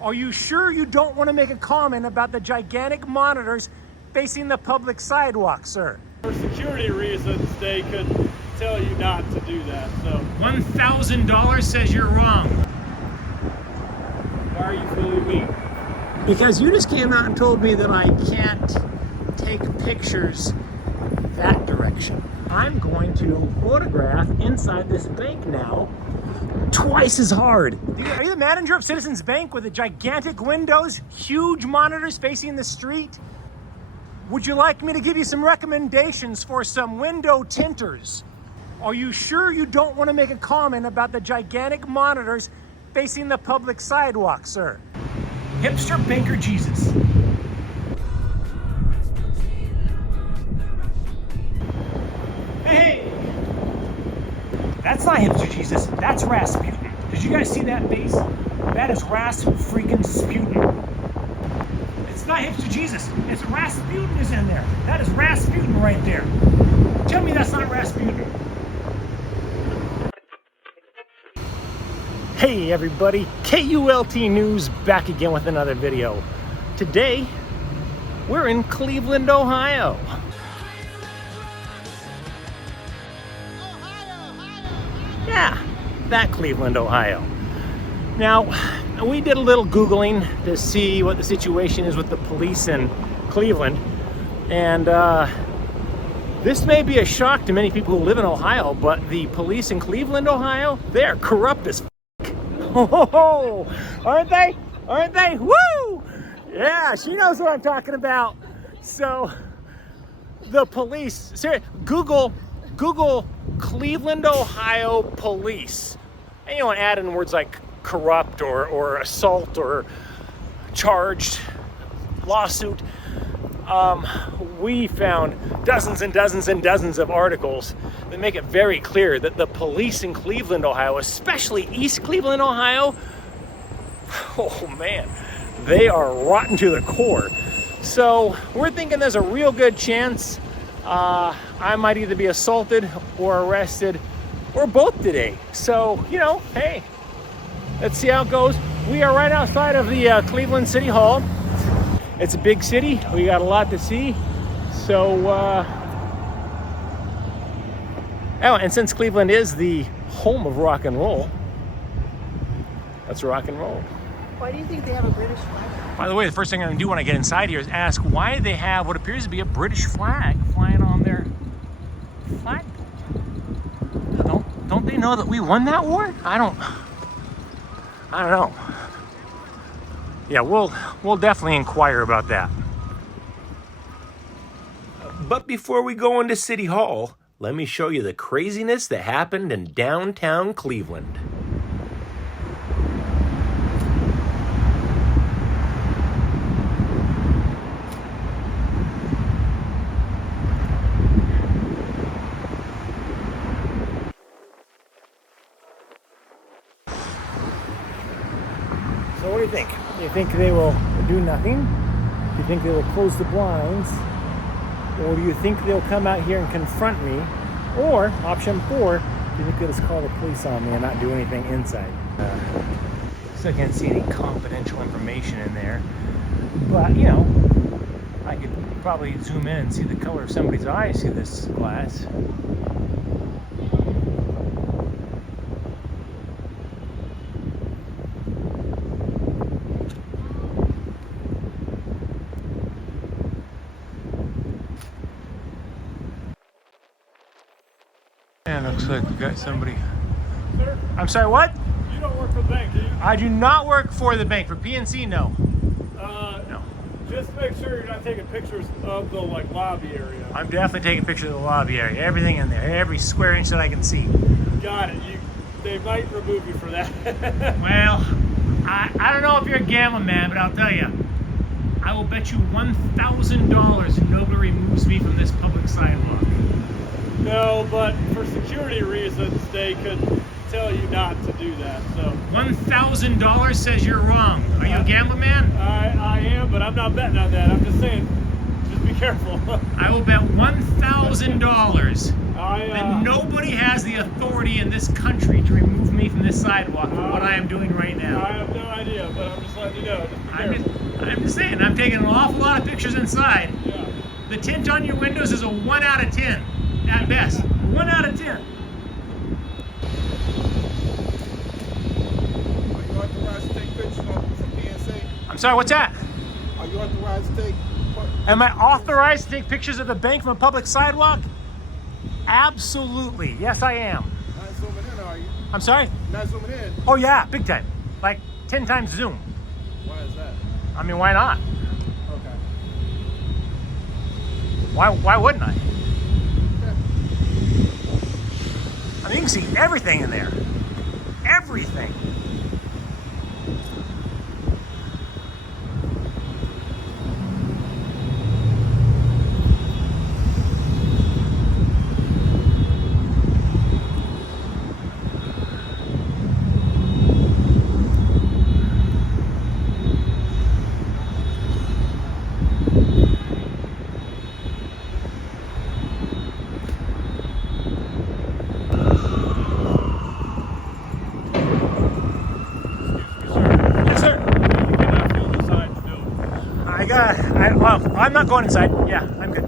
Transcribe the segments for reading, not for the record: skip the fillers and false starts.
Are you sure you don't want to make a comment about the gigantic monitors facing the public sidewalk, sir? For security reasons, they could tell you not to do that, so. $1,000 says you're wrong. Why are you fooling me? Because you just came out and told me that I can't take pictures that direction. I'm going to photograph inside this bank now twice as hard. Are you the manager of Citizens Bank with the gigantic windows, huge monitors facing the street? Would you like me to give you some recommendations for some window tinters? Are you sure you don't want to make a comment about the gigantic monitors facing the public sidewalk, sir? Hipster Banker Jesus. Hey! That's not Hipster Jesus, that's Rasputin. Did you guys see that face? That is freaking Sputin. It's not Hipster Jesus, it's Rasputin is in there. That is Rasputin right there. Tell me that's not Rasputin. Hey everybody, KULT News back again with another video. Today, we're in Cleveland, Ohio. Yeah, that Cleveland, Ohio. Now, we did a little Googling to see what the situation is with the police in Cleveland. And this may be a shock to many people who live in Ohio, but the police in Cleveland, Ohio, they're corrupt as f***. Oh, aren't they? Aren't they? Woo! Yeah, she knows what I'm talking about. So, the police, seriously, Google Cleveland, Ohio police. And you don't add in words like corrupt or assault or charged, lawsuit. We found dozens and dozens and dozens of articles that make it very clear that the police in Cleveland, Ohio, especially East Cleveland, Ohio, oh man, they are rotten to the core. So we're thinking there's a real good chance I might either be assaulted or arrested or both today. So, you know, hey, let's see how it goes. We are right outside of the Cleveland City Hall. It's a big city. We got a lot to see. So, oh, and since Cleveland is the home of rock and roll, let's rock and roll. Why do you think they have a British flag? By the way, the first thing I'm gonna do when I get inside here is ask why they have what appears to be a British flag flying on their flagpole. Don't they know that we won that war? I don't know. Yeah, we'll definitely inquire about that. But before we go into City Hall, let me show you the craziness that happened in downtown Cleveland. So what do you think? Do you think they will do nothing? Do you think they will close the blinds? Or do you think they'll come out here and confront me? Or, option 4, do you think they'll just call the police on me and not do anything inside? Still can't see any confidential information in there. But, you know, I could probably zoom in and see the color of somebody's eyes through this glass. And it looks like we got somebody. Sir, I'm sorry, what? you don't work for the bank, do you? I do not work for the bank. For PNC, no. No. Just make sure you're not taking pictures of the lobby area. I'm definitely taking pictures of the lobby area. Everything in there. Every square inch that I can see. Got it. They might remove you for that. Well, I don't know if you're a gambling man, but I'll tell you. I will bet you $1,000 nobody removes me from this public sidewalk. No, but for security reasons, they could tell you not to do that. So $1,000 says you're wrong. Are you a gambling man? I am, but I'm not betting on that. I'm just saying, just be careful. I will bet $1,000 that nobody has the authority in this country to remove me from this sidewalk for what I am doing right now. I have no idea, but I'm just letting you know. I'm just saying, I'm taking an awful lot of pictures inside. Yeah. The tint on your windows is a 1 out of 10 at best. 1 out of 10. Are you authorized to take pictures from PSA? I'm sorry, what's that? Are you authorized to take? Am I authorized to take pictures of the bank from a public sidewalk? Absolutely. Yes, I am. Not zooming in, are you? I'm sorry? Not zooming in. Oh, yeah, big time. Like 10 times zoom. Why is that? I mean, why not? Okay. Why wouldn't I? Yeah. I mean, you can see everything in there. Everything. Well, I'm not going inside. Yeah, I'm good.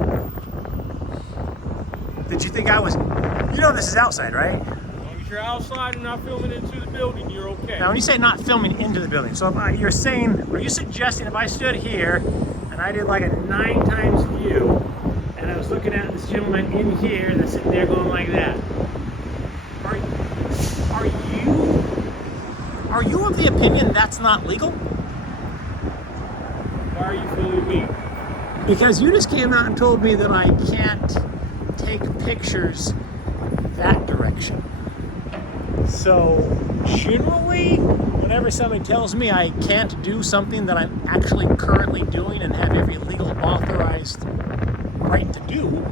Did you think I was... You know this is outside, right? As long as you're outside and not filming into the building, you're okay. Now, when you say not filming into the building, so if you're saying, are you suggesting if I stood here and I did like a 9 times view and I was looking at this gentleman in here that's sitting there going like that, are you of the opinion that's not legal? Why are you fooling me? Because you just came out and told me that I can't take pictures that direction. So generally, whenever somebody tells me I can't do something that I'm actually currently doing and have every legal authorized right to do,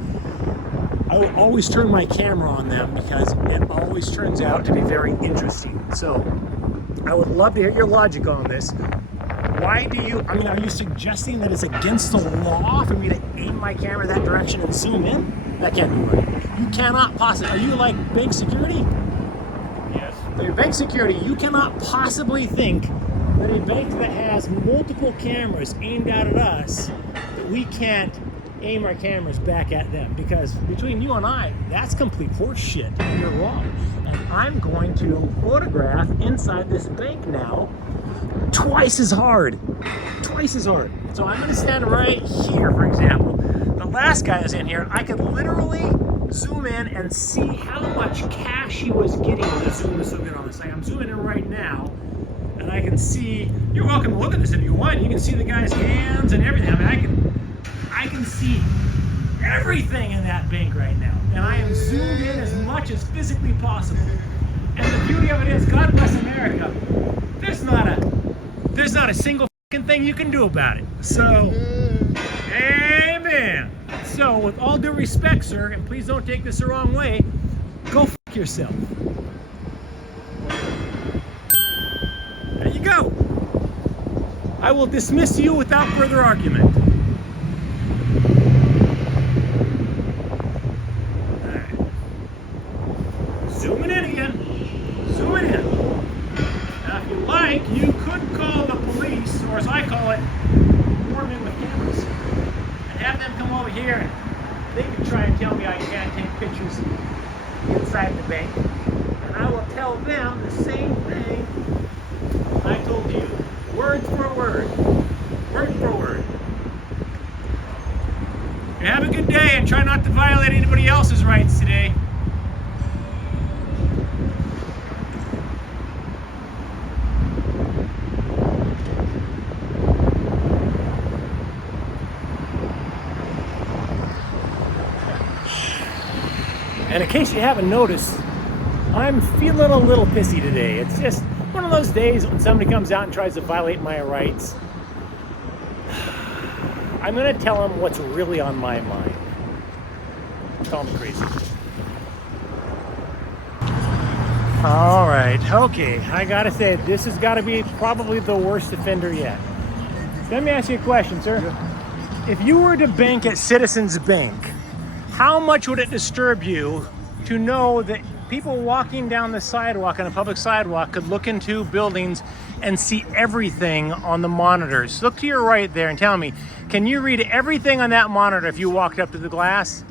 I will always turn my camera on them because it always turns out to be very interesting. So I would love to hear your logic on this. Why do you, I mean, are you suggesting that it's against the law for me to aim my camera that direction and zoom in? That can't be right. You cannot possibly, are you like bank security? Yes. So you're bank security, you cannot possibly think that a bank that has multiple cameras aimed out at us, that we can't aim our cameras back at them. Because between you and I, that's complete horse shit, and you're wrong. And I'm going to photograph inside this bank now twice as hard. Twice as hard. So I'm gonna stand right here, for example. The last guy was in here, I could literally zoom in and see how much cash he was getting when I zoom this so good on this. Like I'm zooming in right now, and I can see, you're welcome to look at this if you want. You can see the guy's hands and everything. I mean, I can see everything in that bank right now. And I am zoomed in as much as physically possible. And the beauty of it is, God bless America, there's not a single fucking thing you can do about it. So, amen. So, with all due respect, sir, and please don't take this the wrong way, go fuck yourself. There you go. I will dismiss you without further argument. Alright. Zooming in again. Zooming in. Now, if you like, you could call the police, or as I call it, foremen with cameras, and have them come over here and they can try and tell me I can't take pictures inside the bank. And I will tell them the same thing I told you, word for word. Word for word. You have a good day and try not to violate anybody else's rights today. And in case you haven't noticed, I'm feeling a little pissy today. It's just one of those days when somebody comes out and tries to violate my rights. I'm gonna tell them what's really on my mind. Call me crazy. All right, okay. I gotta say, this has gotta be probably the worst offender yet. Let me ask you a question, sir. Yeah. If you were to bank at Citizens Bank, how much would it disturb you to know that people walking down the sidewalk, on a public sidewalk, could look into buildings and see everything on the monitors. Look to your right there and tell me, can you read everything on that monitor if you walked up to the glass?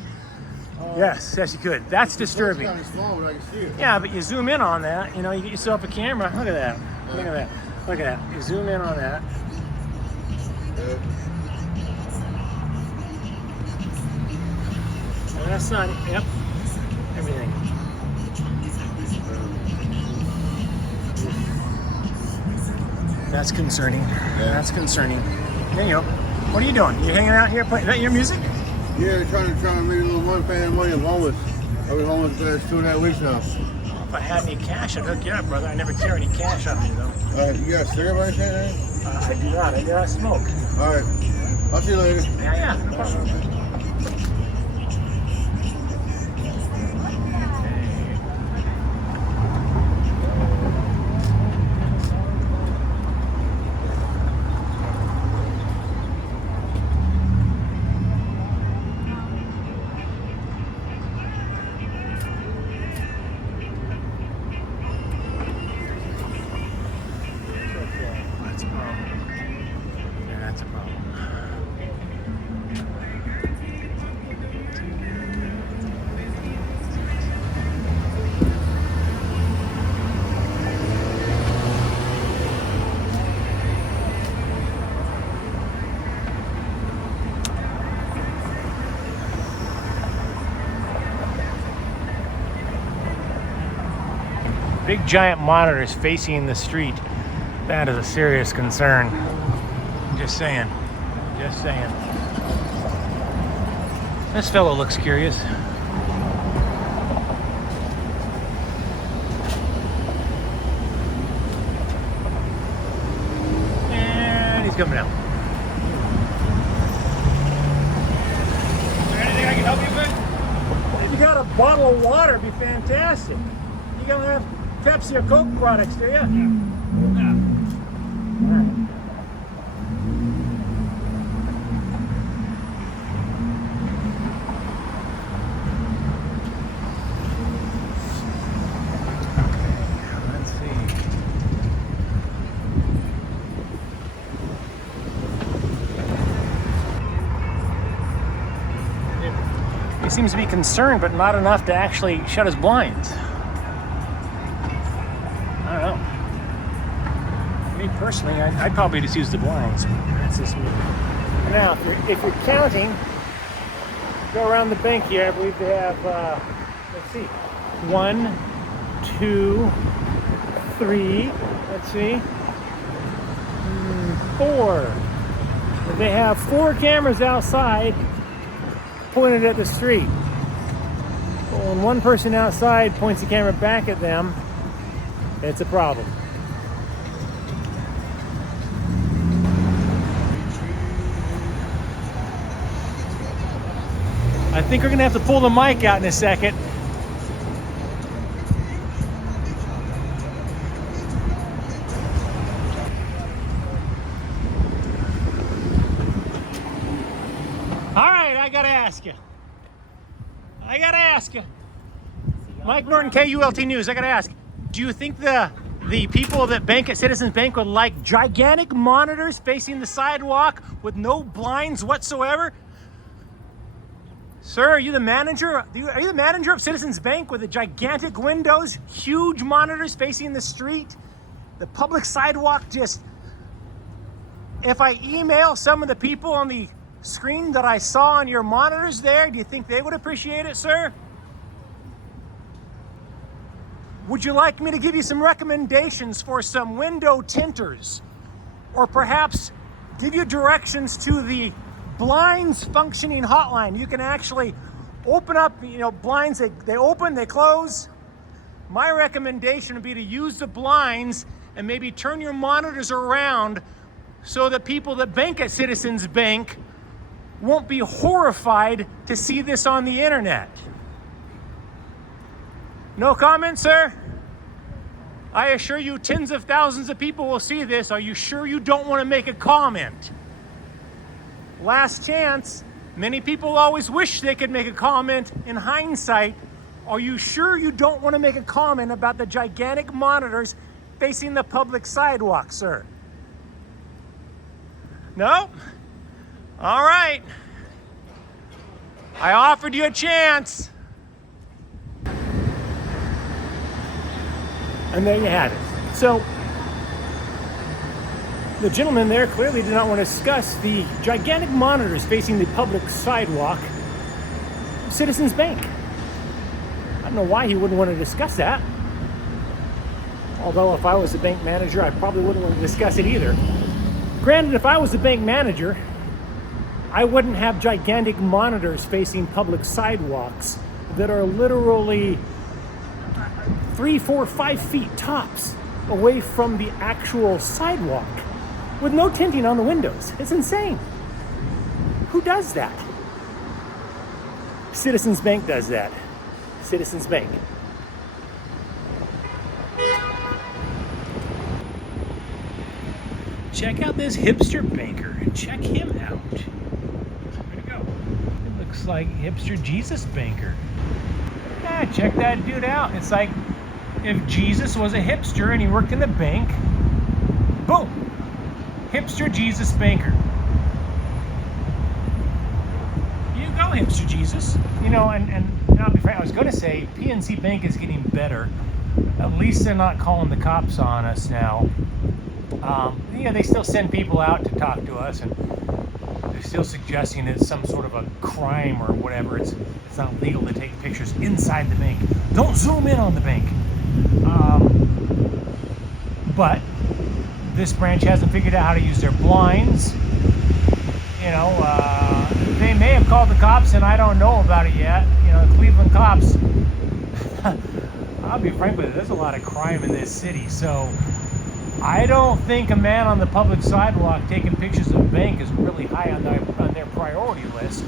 Yes, you could. That's disturbing. It's kind of small, but I can see it. Yeah, but you zoom in on that, you know, you get yourself a camera. Look at that. Look at that. Look at that. You zoom in on that. And that's not, yep, everything. That's concerning. That's concerning. There you go. What are you doing? You hanging out here playing? Is that your music? Yeah, trying to make a little money, paying money. I'm homeless. I've been homeless the last 2.5 weeks now. If I had any cash, I'd hook you up, brother. I never carry any cash on me, though. You got a cigarette by any chance? I do not. I do not smoke. All right. I'll see you later. Yeah, no problem. That's a problem. Big giant monitors facing the street. That is a serious concern. Just saying. Just saying. This fellow looks curious. And he's coming out. Is there anything I can help you with? If you got a bottle of water, it'd be fantastic. You gonna have Pepsi or Coke products, do you? Yeah. All right. Let's see. He seems to be concerned, but not enough to actually shut his blinds. I don't know. Me personally, I'd probably just use the blinds. That's just me. Now, if you're counting, go around the bank here. I believe they have, let's see, 1, 2, 3, let's see, 4. They have 4 cameras outside pointed at the street. When one person outside points the camera back at them, it's a problem. I think we're gonna have to pull the mic out in a second. All right, I gotta ask you. Mike Norton, KULT News, I gotta ask. Do you think the people that bank at Citizens Bank would like gigantic monitors facing the sidewalk with no blinds whatsoever? Sir, are you the manager? Are you the manager of Citizens Bank with the gigantic windows, huge monitors facing the street, the public sidewalk? Just, if I email some of the people on the screen that I saw on your monitors there, do you think they would appreciate it, sir? Would you like me to give you some recommendations for some window tinters? Or perhaps give you directions to the blinds functioning hotline? You can actually open up, blinds, they open, they close. My recommendation would be to use the blinds and maybe turn your monitors around so that people that bank at Citizens Bank won't be horrified to see this on the internet. No comment, sir? I assure you tens of thousands of people will see this. Are you sure you don't want to make a comment? Last chance. Many people always wish they could make a comment. In hindsight, Are you sure you don't want to make a comment about the gigantic monitors facing the public sidewalk, sir? No? All right. I offered you a chance. And there you have it. So, the gentleman there clearly did not want to discuss the gigantic monitors facing the public sidewalk of Citizens Bank. I don't know why he wouldn't want to discuss that. Although if I was the bank manager, I probably wouldn't want to discuss it either. Granted, if I was the bank manager, I wouldn't have gigantic monitors facing public sidewalks that are literally 3, 4, 5 feet tops away from the actual sidewalk with no tinting on the windows. It's insane. Who does that? Citizens Bank does that. Citizens Bank. Check out this hipster banker. Check him out. Where'd he go? It looks like hipster Jesus banker. Yeah, check that dude out. It's like if Jesus was a hipster and he worked in the bank. Boom! Hipster Jesus banker. You go, hipster Jesus. You know, and I'll be frank, I was going to say PNC Bank is getting better. At least they're not calling the cops on us now. Yeah, they still send people out to talk to us, and they're still suggesting it's some sort of a crime or whatever. It's not legal to take pictures inside the bank. Don't zoom in on the bank. But this branch hasn't figured out how to use their blinds. You know, they may have called the cops, and I don't know about it yet. You know, the Cleveland cops. I'll be frank with you, there's a lot of crime in this city, so I don't think a man on the public sidewalk taking pictures of a bank is really high on their priority list.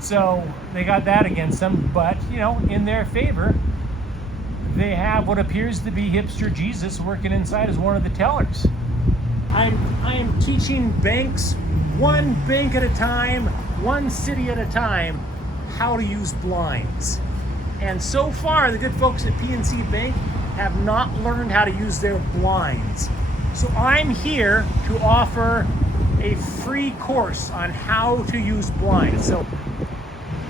So they got that against them, but you know, in their favor, they have what appears to be hipster Jesus working inside as one of the tellers. I'm teaching banks, one bank at a time, one city at a time, how to use blinds. And so far, the good folks at PNC Bank have not learned how to use their blinds. So I'm here to offer a free course on how to use blinds. So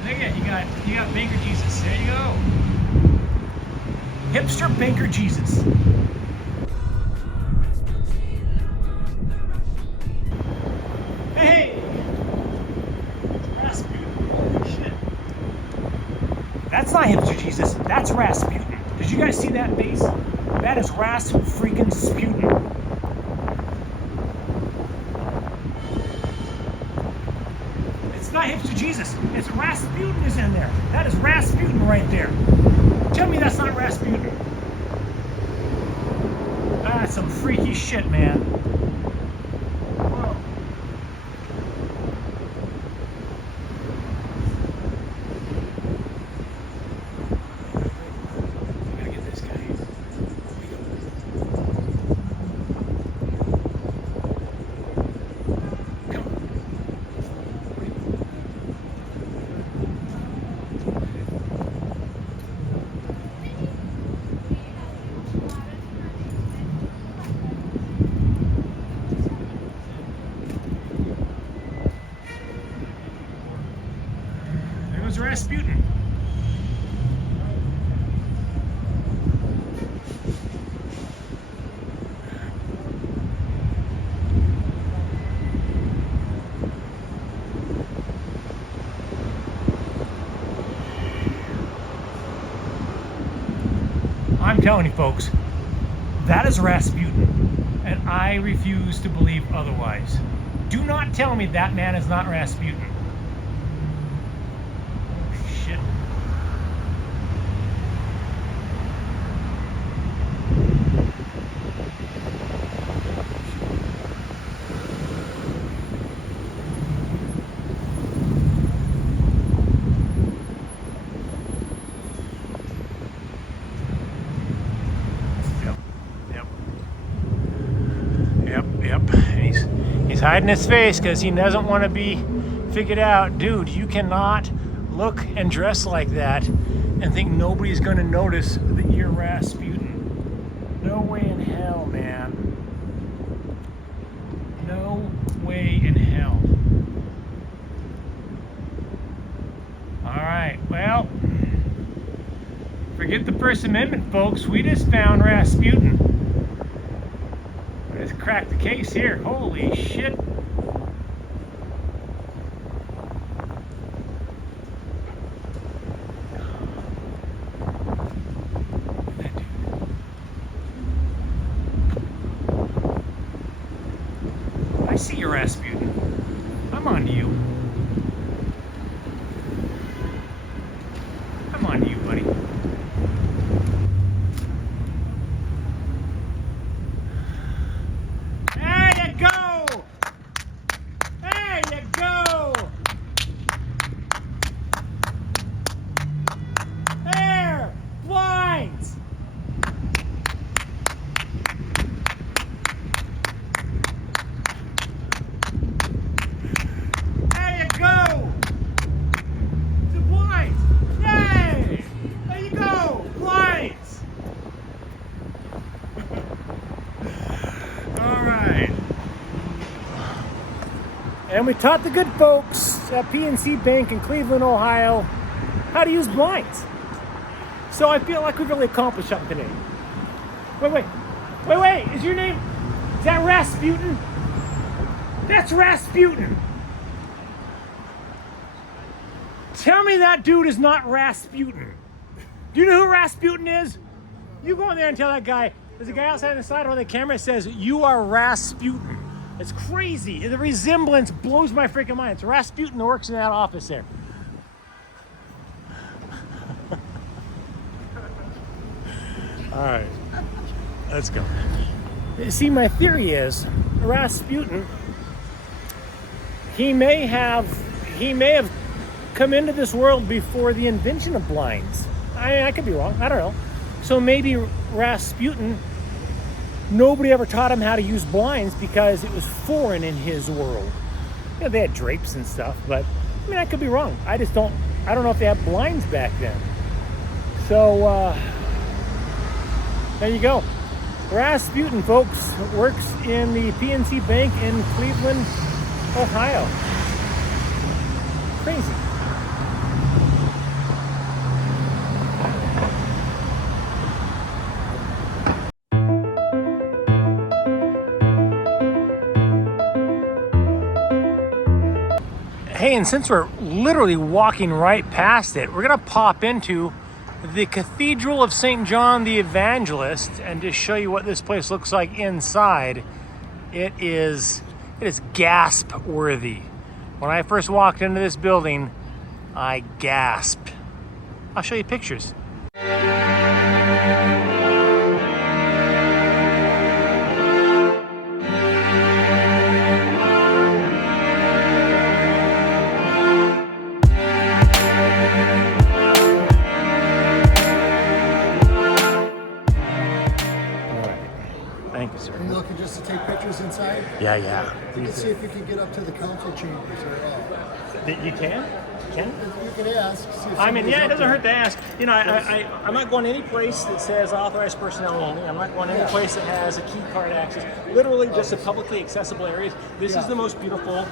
there you got Banker Jesus. There you go. Hipster Banker Jesus. Hey! Rasputin. Holy shit. That's not hipster Jesus. That's Rasputin. Did you guys see that face? That is Rasputin. It's not hipster Jesus. It's Rasputin is in there. That is Rasputin right there. Tell me that's not Rasputin. That's some freaky shit, man. Whoa. I gotta get this guy. Come on. There was Rasputin. I'm telling you folks, that is Rasputin, and I refuse to believe otherwise. Do not tell me that man is not Rasputin. Shit. Yep. And he's hiding his face because he doesn't want to be figured out. Dude, you cannot look and dress like that and think nobody's going to notice that you're Rasputin. No way in hell, man. No way in hell. Alright, well, forget the First Amendment, folks. We just found Rasputin. Let's crack the case here. Holy shit. I see you, Rasputin. I'm on to you. I'm on to you, buddy. There you go! There you go! There! Blinds! There you go! The blinds! Yay! There you go! Blinds! All right. And we taught the good folks at PNC Bank in Cleveland, Ohio, how to use blinds. So I feel like we've really accomplished something today. Wait, is your name, is that Rasputin? That's Rasputin. Tell me that dude is not Rasputin. Do you know who Rasputin is? You go in there and tell that guy, there's a guy outside on the side on the camera that says, you are Rasputin. It's crazy. The resemblance blows my freaking mind. It's Rasputin that works in that office there. All right, let's go. See, my theory is Rasputin, he may have come into this world before the invention of blinds. I could be wrong. I don't know. So maybe Rasputin, nobody ever taught him how to use blinds because it was foreign in his world. You know, they had drapes and stuff, but I mean, I could be wrong. I don't know if they had blinds back then. So there you go. Rasputin, folks, works in the PNC Bank in Cleveland, Ohio. Crazy. Hey, and since we're literally walking right past it, we're gonna pop into the Cathedral of St. John the Evangelist and just show you what this place looks like inside. It is gasp worthy. When I first walked into this building, I gasped. I'll show you pictures. Thank you, sir. Are you looking just to take pictures inside? Yeah. You can see if you can get up to the council chambers or You can? you can ask. See if I mean, somebody's yeah, it up doesn't there. hurt to ask. You know, I'm not going any place that says authorized personnel only. I'm not going any place that has a key card access. Literally just a publicly accessible areas. This is the most beautiful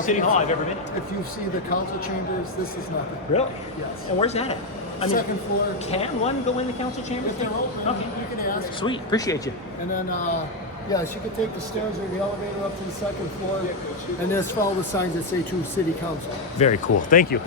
city hall I've ever been to. If you see the council chambers, this is nothing. Really? Yes. And where's that at? I mean, Second floor. can one go in the council chambers? If they're open, Okay. you can ask. Sweet, appreciate you. And then, she could take the stairs or the elevator up to the second floor and just follow the signs that say to City Council. Very cool. Thank you.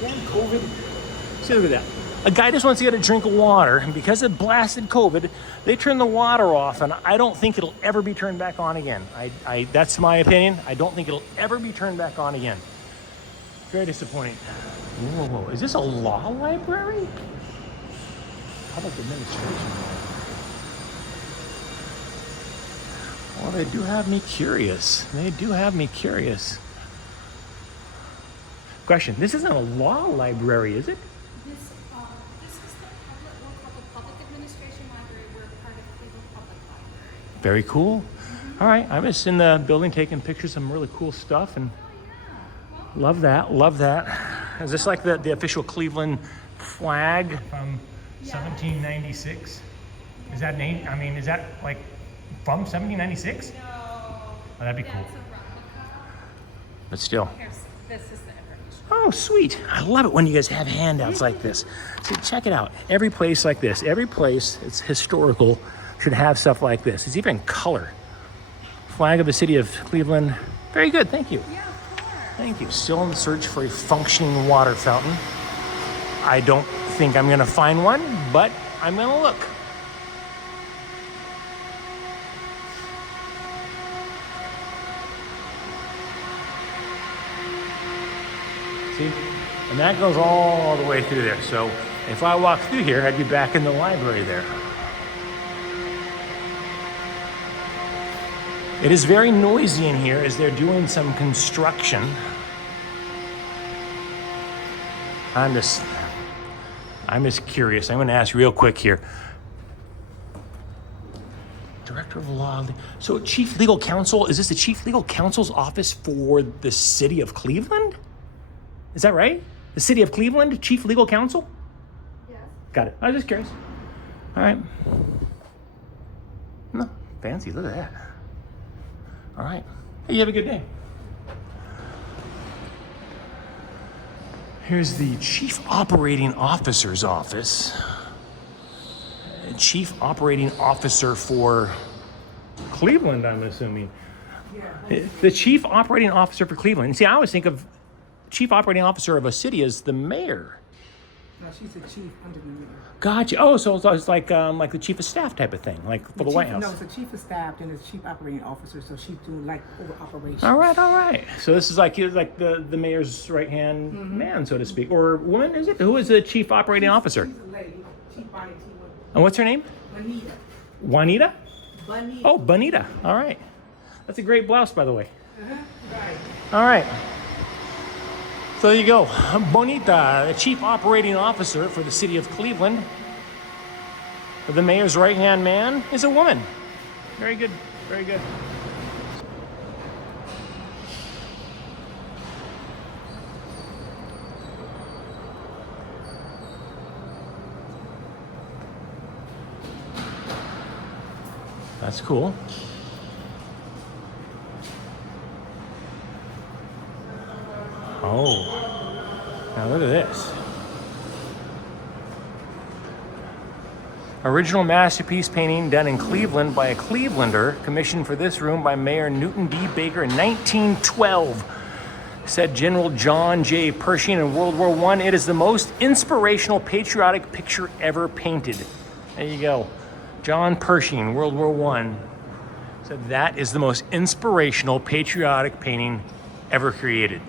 Damn COVID. See, look at that. A guy just wants to get a drink of water, and because of blasted COVID, they turned the water off, and I don't think it'll ever be turned back on again. That's my opinion. I don't think it'll ever be turned back on again. Very disappointing. Whoa. Is this a law library? public administration. Well, they do have me curious. They do have me curious. Question, this isn't a law library, is it? This is the public administration library. We're part of Cleveland Public Library. Very cool. All right, I'm just in the building taking pictures of some really cool stuff, and love that, love that. Is this like the official Cleveland flag from 1796? Is that name? I mean, is that like from 1796? No. Oh, that'd be cool. That's a replica. But still. This is the information. Oh, sweet. I love it when you guys have handouts like this. So check it out. Every place like this, every place that's historical should have stuff like this. It's even color. Flag of the city of Cleveland. Very good, thank you. Yeah, of course. Thank you. Still in the search for a functioning water fountain. I don't think I'm gonna find one, but I'm gonna look. See? And that goes all the way through there. So if I walk through here, I'd be back in the library there. It is very noisy in here as they're doing some construction. I'm just curious. I'm going to ask real quick here. Director of Law. So Chief Legal Counsel, is this the Chief Legal Counsel's office for the city of Cleveland? Is that right? The city of Cleveland, Chief Legal Counsel? Yes. Got it. I was just curious. All right. No, fancy. Look at that. All right. Hey, you have a good day. Here's the Chief Operating Officer's office. Chief Operating Officer for Cleveland, I'm assuming. Yeah. The Chief Operating Officer for Cleveland. See, I always think of Chief Operating Officer of a city as the mayor. No, she's the chief under the mayor. Gotcha. Oh, so it's like the chief of staff type of thing, like for the White House. No, it's the chief of staff and it's chief operating officer, so she's doing like over operations. All right. So this is like the mayor's right hand man, so to speak, or woman, is it? Who is the chief operating officer? She's a lady, Chief Bonnie T. And what's her name? Bonita. Juanita? Bonita. Oh, Bonita. All right. That's a great blouse, by the way. Right. All right. So there you go. Bonita, the chief operating officer for the city of Cleveland. The mayor's right-hand man is a woman. Very good. Very good. That's cool. Oh, now look at this. Original masterpiece painting done in Cleveland by a Clevelander, commissioned for this room by Mayor Newton D. Baker in 1912. Said General John J. Pershing in World War I, it is the most inspirational patriotic picture ever painted. There you go. John Pershing, World War I, said that is the most inspirational patriotic painting ever created.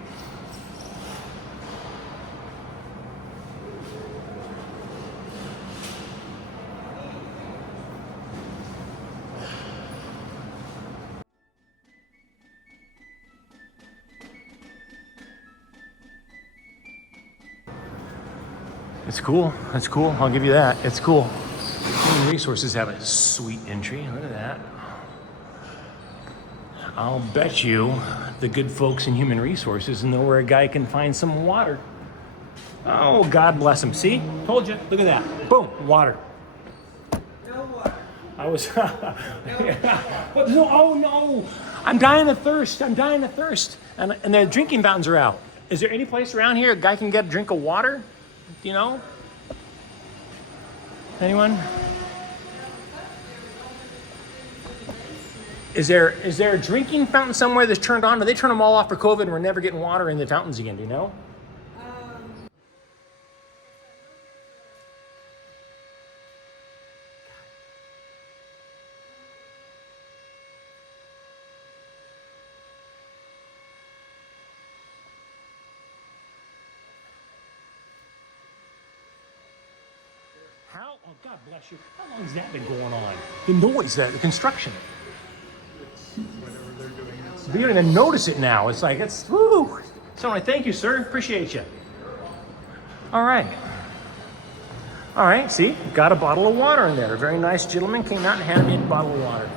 It's cool. It's cool. I'll give you that. It's cool. Human Resources have a sweet entry. Look at that. I'll bet you the good folks in Human Resources know where a guy can find some water. Oh, God bless him. See? Told you. Look at that. Boom. Water. No water. I was... What? No, oh, no. I'm dying of thirst. I'm dying of thirst. And the drinking fountains are out. Is there any place around here a guy can get a drink of water? Do you know? Anyone? Is there a drinking fountain somewhere that's turned on? Do they turn them all off for COVID and we're never getting water in the fountains again? Do you know? How Oh, God bless you. How long has that been going on? The noise, the construction. You don't even notice it now. It's like, it's, woo. So I thank you, sir. Appreciate you. All right. All right, see, got a bottle of water in there. A very nice gentleman came out and handed me a bottle of water.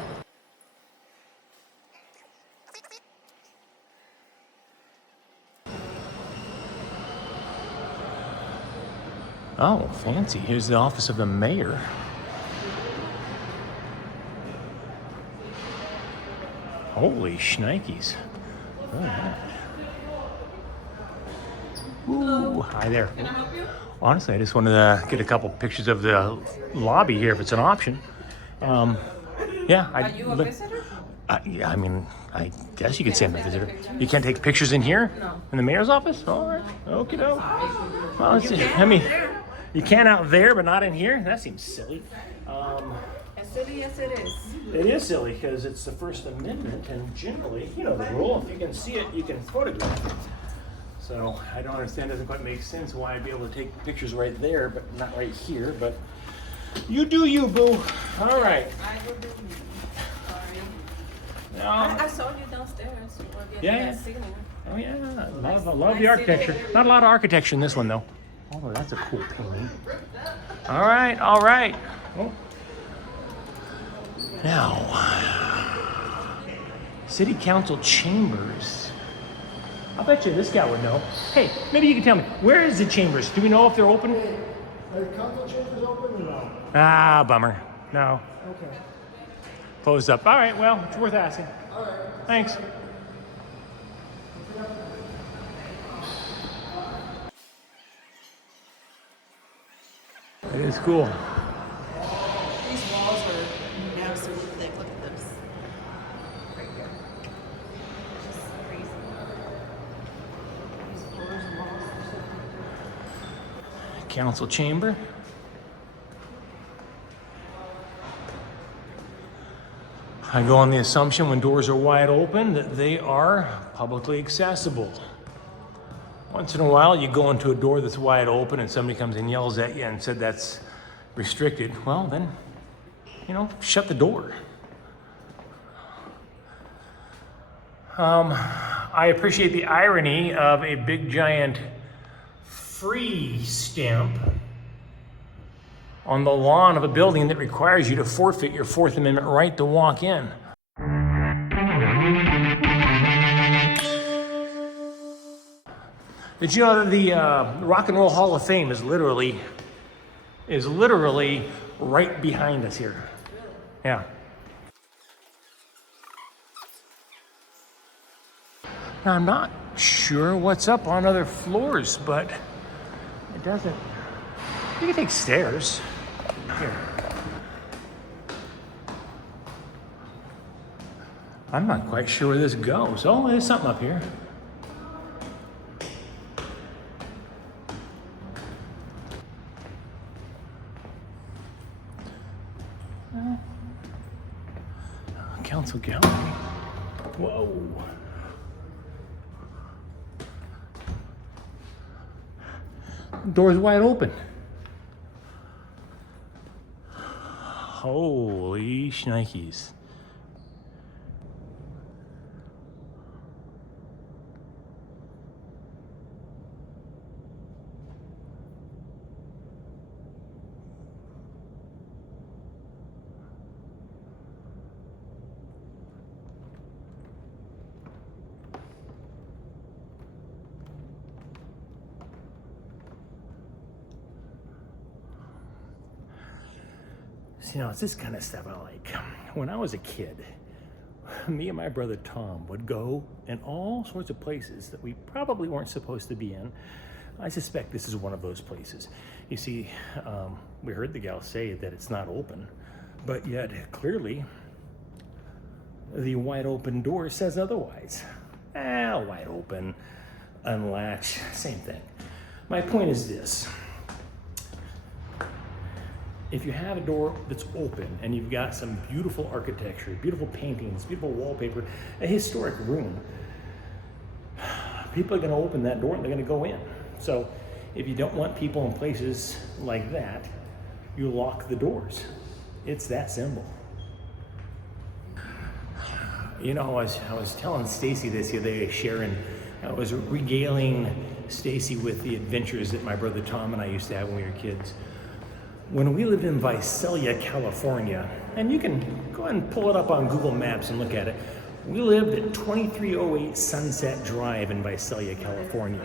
Oh, fancy. Here's the office of the mayor. Holy shnikes. Oh, yeah. Ooh, hi there. Can I help you? Honestly, I just wanted to get a couple pictures of the lobby here if it's an option. Yeah. Are you a visitor? Yeah, I mean, I guess you could say I'm a visitor. You can't take pictures in here? No. In the mayor's office? All right. Okay, doke. Well, let's see. I mean, you can out there, but not in here? That seems silly. As silly as it is. It is silly because it's the First Amendment, and generally, you know the rule, if you can see it, you can photograph it. So I don't understand, it doesn't quite make sense why I'd be able to take pictures right there, but not right here, but you do you, boo. All right. I will do me. Sorry. Now, I saw you downstairs. You were getting Yeah. that signal. oh yeah, I love the architecture. Not a lot of architecture in this one though. Oh, that's a cool painting. All right, all right. Oh. Now, City Council chambers. I bet you this guy would know. Hey, maybe you can tell me, where is the chambers? Do we know if they're open? Are the council chambers open or no? Ah, bummer. No, Okay. closed up. All right, well, it's worth asking. All right. Thanks. It is cool. These walls are absolutely thick. Look at this. Right here. Just crazy. These floors and walls are so thick. Council chamber. I go on the assumption when doors are wide open that they are publicly accessible. Once in a while, you go into a door that's wide open and somebody comes and yells at you and said that's restricted. Well, then, you know, shut the door. I appreciate the irony of a big giant free stamp on the lawn of a building that requires you to forfeit your Fourth Amendment right to walk in. Did you know that the Rock and Roll Hall of Fame is literally right behind us here? Yeah. Now, I'm not sure what's up on other floors, but it doesn't. You can take stairs. Here. I'm not quite sure where this goes. Oh, there's something up here. Council gallery. Whoa. Door's wide open. Holy shnikes. You know, it's this kind of stuff I like. When I was a kid, me and my brother Tom would go in all sorts of places that we probably weren't supposed to be in. I suspect this is one of those places. You see, we heard the gal say that it's not open, but yet clearly the wide open door says otherwise. Wide open, unlatch, same thing. My point is this. If you have a door that's open and you've got some beautiful architecture, beautiful paintings, beautiful wallpaper, a historic room, people are going to open that door and they're going to go in. So if you don't want people in places like that, you lock the doors. It's that simple. You know, I was telling Stacy this the other day, Sharon. I was regaling Stacy with the adventures that my brother Tom and I used to have when we were kids. When we lived in Visalia, California, and you can go ahead and pull it up on Google Maps and look at it. We lived at 2308 Sunset Drive in Visalia, California.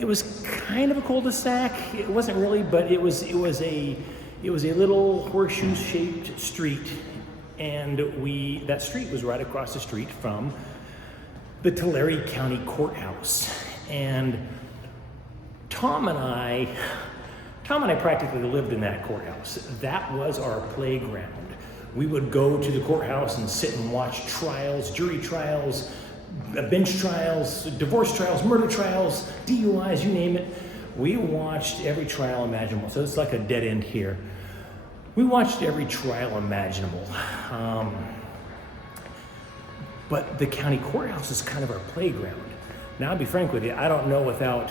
It was kind of a cul-de-sac. It wasn't really, but it was a little horseshoe-shaped street, and that street was right across the street from the Tulare County Courthouse. And Tom and I practically lived in that courthouse. That was our playground. We would go to the courthouse and sit and watch trials, jury trials, bench trials, divorce trials, murder trials, DUIs, you name it. We watched every trial imaginable. So it's like a dead end here. We watched every trial imaginable. But the county courthouse is kind of our playground. Now, I'll be frank with you, I don't know without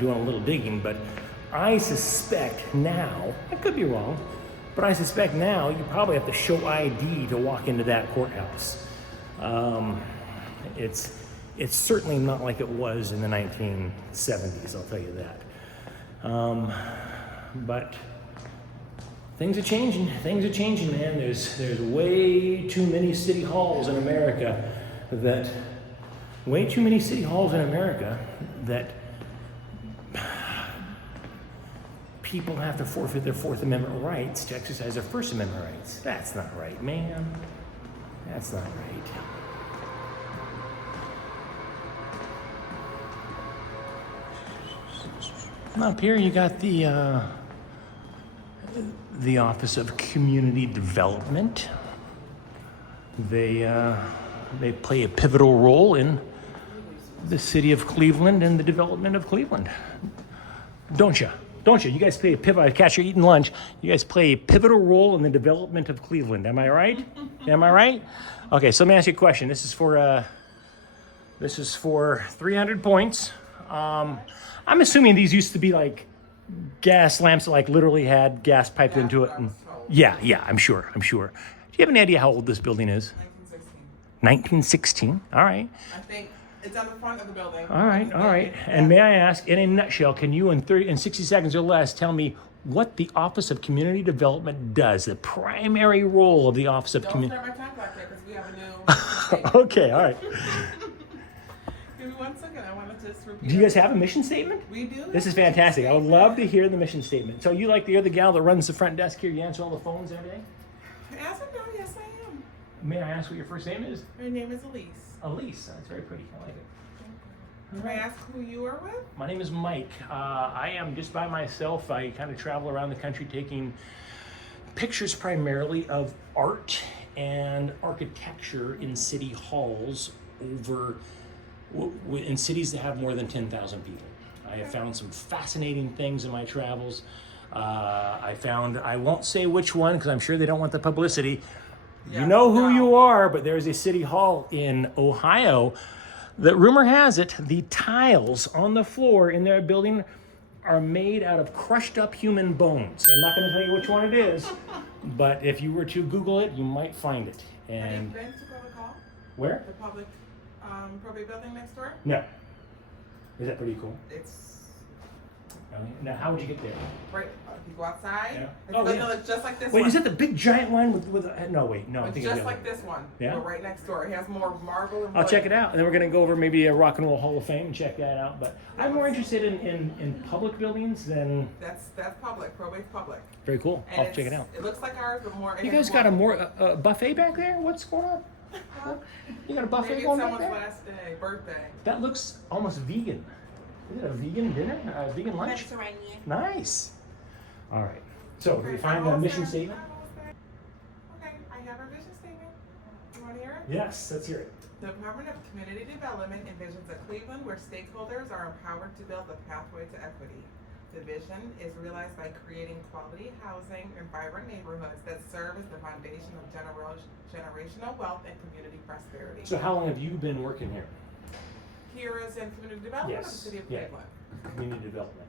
doing a little digging, but I suspect now, I could be wrong, but I suspect now you probably have to show ID to walk into that courthouse. It's certainly not like it was in the 1970s, I'll tell you that. But things are changing, man. There's way too many city halls in America that people have to forfeit their Fourth Amendment rights to exercise their First Amendment rights. That's not right, man. That's not right. Up here you got the Office of Community Development. They play a pivotal role in the city of Cleveland and the development of Cleveland. Don't you? You guys play a pivotal, I catch you eating lunch. You guys play a pivotal role in the development of Cleveland. Am I right? Am I right? Okay, so let me ask you a question. This is for 300 points. I'm assuming these used to be like gas lamps that like literally had gas piped into it. And, yeah, I'm sure. Do you have any idea how old this building is? 1916. All right. I think it's on the front of the building. All right. And may I ask, in a nutshell, can you in 60 seconds or less tell me what the Office of Community Development does? The primary role of the Office of Community. Don't start my time back there because we have a new. Okay. All right. Give me 1 second. I want to just repeat. Do you guys have a mission statement? We do. This is fantastic. I would love to hear the mission statement. So you're the gal that runs the front desk here. You answer all the phones every day? As of now, yes, I am. May I ask what your first name is? Her name is Elise. Elise. That's very pretty. I like it. May I ask who you are with? My name is Mike. I am just by myself. I kind of travel around the country taking pictures primarily of art and architecture in city halls in cities that have more than 10,000 people. I have found some fascinating things in my travels. I won't say which one because I'm sure they don't want the publicity. Yeah, you know who you are, but there's a city hall in Ohio that, rumor has it, the tiles on the floor in their building are made out of crushed up human bones. I'm not going to tell you which one it is, but if you were to Google it, you might find it. Have you And been to Public Hall? where? The public probate building next door? No. Is that pretty cool? It's Now, how would you get there? right. You go outside. Yeah. It's, Oh, but yeah. no, it's just like this Wait, one. is it the big giant one with no, I It's think it's just the like other this one. Yeah? But right next door. It has more marble and I'll wood. check it out, and then we're gonna go over maybe a Rock and Roll Hall of Fame and check that out. But I'm more interested in public buildings than. That's public. Probate's public. Very cool. And I'll check it out. It looks like ours, but more. You guys got a buffet back there? What's going on? You got a buffet Maybe it's going back someone's there? last day, birthday. That looks almost vegan. Is it a vegan dinner? A vegan lunch? Mediterranean. Nice. All right. So, did we Okay, find I'm the almost mission there. statement? I'm almost there. Okay, I have our vision statement. You want to hear it? Yes, let's hear it. The Department of Community Development envisions a Cleveland where stakeholders are empowered to build a pathway to equity. The vision is realized by creating quality housing and vibrant neighborhoods that serve as the foundation of generational wealth and community prosperity. So, how long have you been working here? Here is in community development of the Yes, city of yeah. Cleveland. Community development.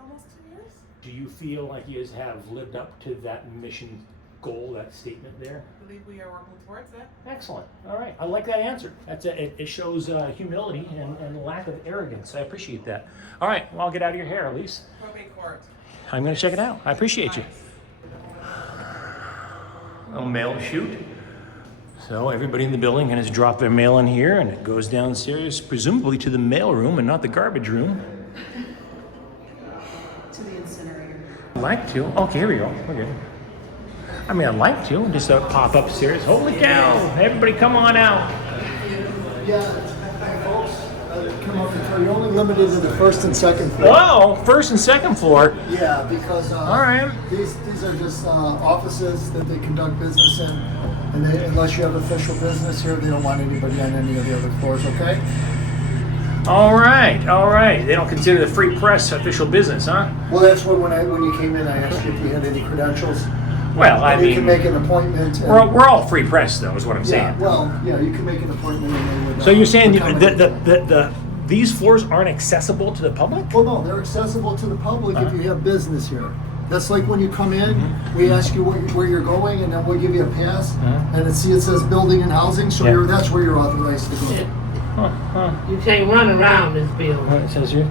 almost 2 years. Do you feel like you guys have lived up to that mission goal, that statement there? I believe we are working towards it. Excellent. All right. I like that answer. It shows humility and lack of arrogance. I appreciate that. All right. Well, I'll get out of your hair, Elise. Probate court. I'm going to check it out. I appreciate you. A mail chute. So everybody in the building can just drop their mail in here, and it goes downstairs, presumably to the mail room and not the garbage room. To the incinerator. I'd like to. Okay, here we go. We're good. I mean, I'd like to. Just pop upstairs. Holy cow! Everybody come on out. Yeah, folks, come up and tell you, you're only limited to the first and second floor. Whoa! First and second floor. Yeah, because All right. these are just offices that they conduct business in, and unless you have official business here, they don't want anybody on any of the other floors. Okay? All right. All right. They don't consider the free press official business, huh? Well, that's when you came in, I asked you if you had any credentials. Well, I And you mean, can make an appointment. And, we're all free press, though, is what I'm yeah, saying. well, yeah, you can make an appointment and they would. So you're saying accommodate. these floors aren't accessible to the public? Well, no, they're accessible to the public if you have business here. That's like when you come in, we ask you where you're going, and then we'll give you a pass, and it says building and housing, so Yeah. that's where you're authorized to go. You can't run around this building. It says here.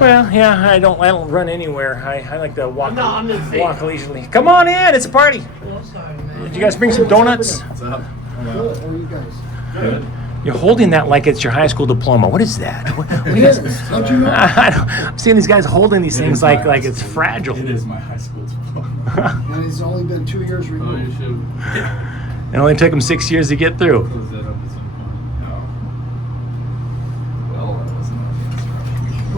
Well, yeah, I don't run anywhere. I like to walk walk leisurely. Come on in, it's a party. Oh, sorry, man. Did you guys bring some donuts? Good. How are you guys? Good. You're holding that like it's your high school diploma. What is that? What It is. How'd you know? I'm seeing these guys holding these things like it's fragile. It is my high school diploma. And it's only been 2 years Oh, you removed. should It only took them 6 years to get through. close that up at some point. No. Well, that was not the answer.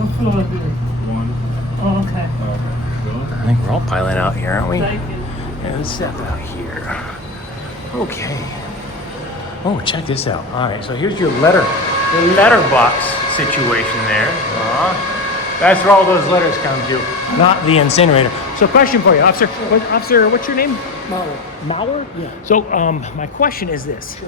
What floor is it? One. Oh, okay. Okay. Go. I think we're all piling out here, aren't we? Thank you. Yeah, let's step out here. Okay. Oh, check this out. All right, so here's your letterbox situation there. That's where all those letters come to, not the incinerator. So, question for you, officer. Officer, what's your name? Mauer. Mauer? Yeah. So, my question is this.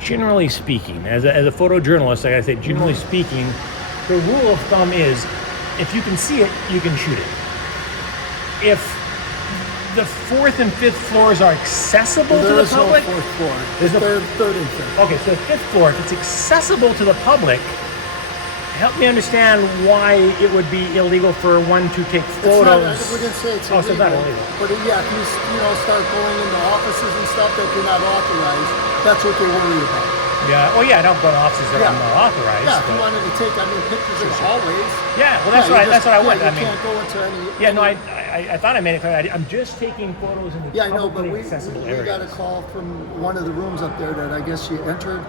Generally speaking, as a photojournalist, I gotta say, generally speaking, the rule of thumb is, if you can see it, you can shoot it. If the fourth and fifth floors are accessible to There the is no public, fourth floor. There's no- Third and fifth. okay, so the fifth floor, if it's accessible to the public, help me understand why it would be illegal for one to take It's photos. not, we didn't say it's Oh, so it's not illegal. illegal. But yeah, if you start going into offices and stuff that you're not authorized, that's what they worry about. Yeah, well, yeah, I don't go to offices that I'm not authorized. Yeah, if you but- wanted to take, pictures of the hallways. Yeah, well, that's that's what I want. You I mean, can't go into any. yeah, no, I thought I made it clear. I'm just taking photos in the Yeah, I know, but publicly we accessible got a areas. call from one of the rooms up there that I guess you entered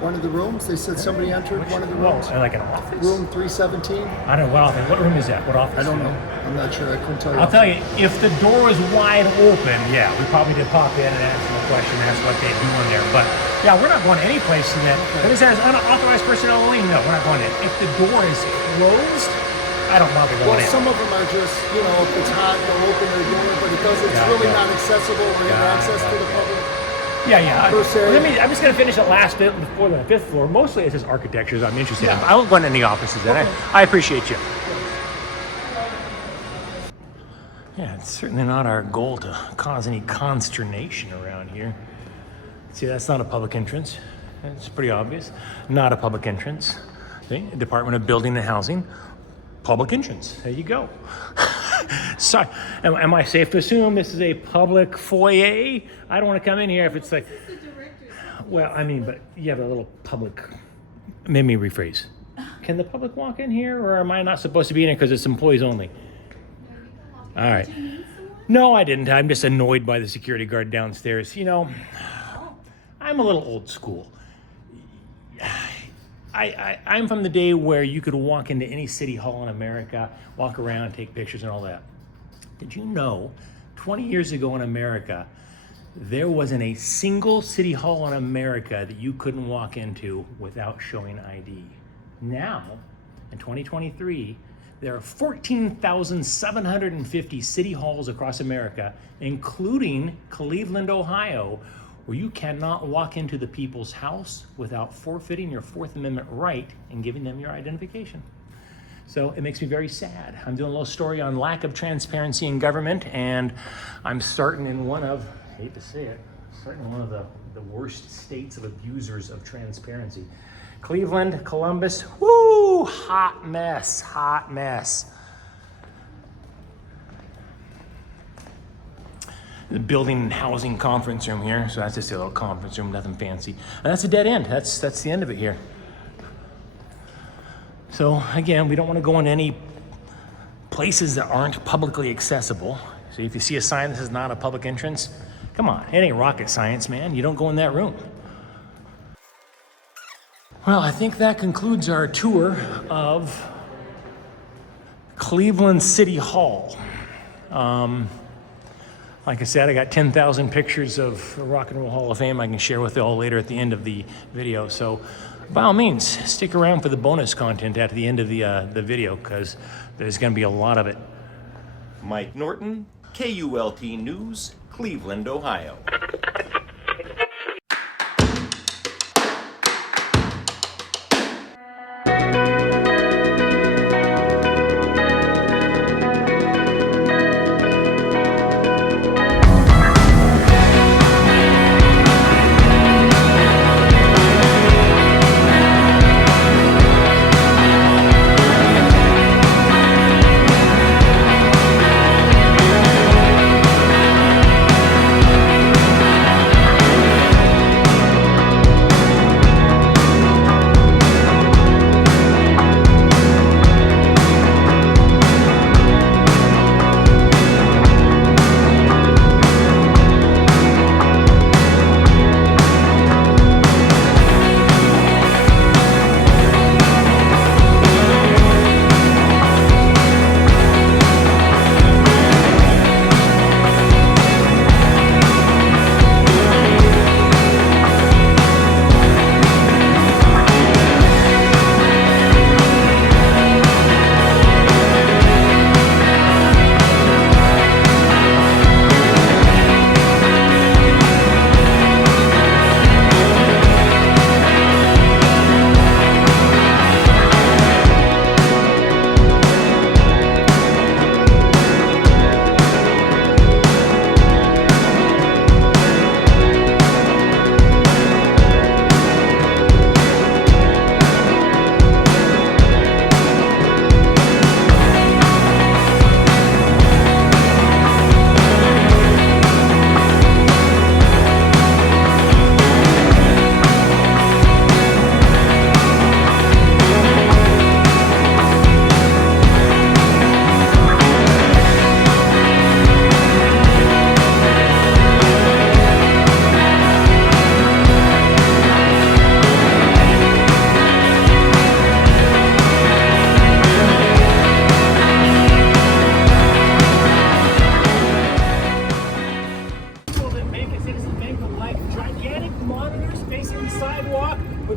one of the rooms. They said somebody entered one of the Whoa, rooms. like an office? Room 317. I don't know. What room is that? What office? I don't know. I'm not sure. I couldn't tell you. I'll tell you, if the door is wide open, yeah, we probably did pop in and ask them a question, ask what they do in there. But yeah, we're not going any place in that. If it says unauthorized personnel only, no, we're not going in. If the door is closed, I don't bother Well, going in. some of them are just, if it's hot, they'll open their door, but it's Yeah, really yeah. not accessible or have access to the public. Yeah. Per se. I'm just going to finish the last bit before the fifth floor. Mostly it's just architecture that I'm interested in. Yeah. I won't go into any offices then. I appreciate you. Yeah, it's certainly not our goal to cause any consternation around here. See, that's not a public entrance. It's pretty obvious. Not a public entrance. See, Department of Building and Housing, public entrance. There you go. Sorry, am I safe to assume this is a public foyer? I don't want to come in here if it's like, well, I mean, but you have a little public, let me rephrase. Can the public walk in here, or am I not supposed to be in here because it's employees only? All right. No, I didn't. I'm just annoyed by the security guard downstairs. I'm a little old school. I'm from the day where you could walk into any city hall in America, walk around, take pictures and all that. Did you know 20 years ago in America, there wasn't a single city hall in America that you couldn't walk into without showing ID? Now, in 2023, there are 14,750 city halls across America, including Cleveland, Ohio, where you cannot walk into the people's house without forfeiting your Fourth Amendment right and giving them your identification. So it makes me very sad. I'm doing a little story on lack of transparency in government, and I'm starting in one of, I hate to say it, starting in one of the worst states of abusers of transparency. Cleveland, Columbus, woo, hot mess, hot mess. The building and housing conference room here, so that's just a little conference room, nothing fancy. And that's a dead end, that's the end of it here. So again, we don't want to go in any places that aren't publicly accessible. So if you see a sign that says not a public entrance, come on, it ain't rocket science, man. You don't go in that room. Well, I think that concludes our tour of Cleveland City Hall. Like I said, I got 10,000 pictures of the Rock and Roll Hall of Fame I can share with you all later at the end of the video. So by all means, stick around for the bonus content at the end of the video, because there's going to be a lot of it. Mike Norton, KULT News, Cleveland, Ohio.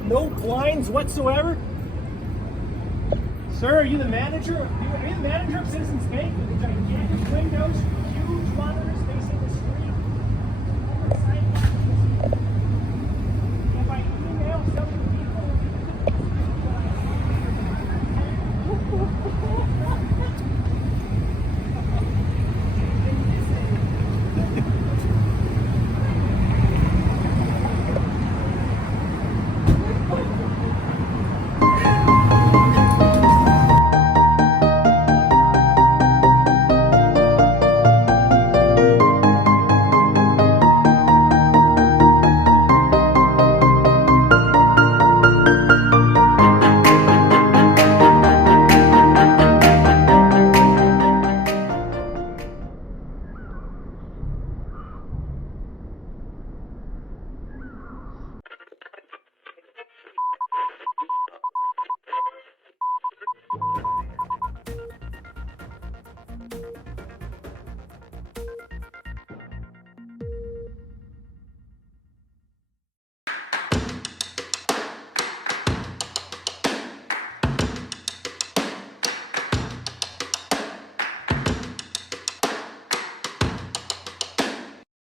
No blinds whatsoever? Sir, are you the manager? Are you the manager of Citizens Bank with the gigantic windows, huge monitors?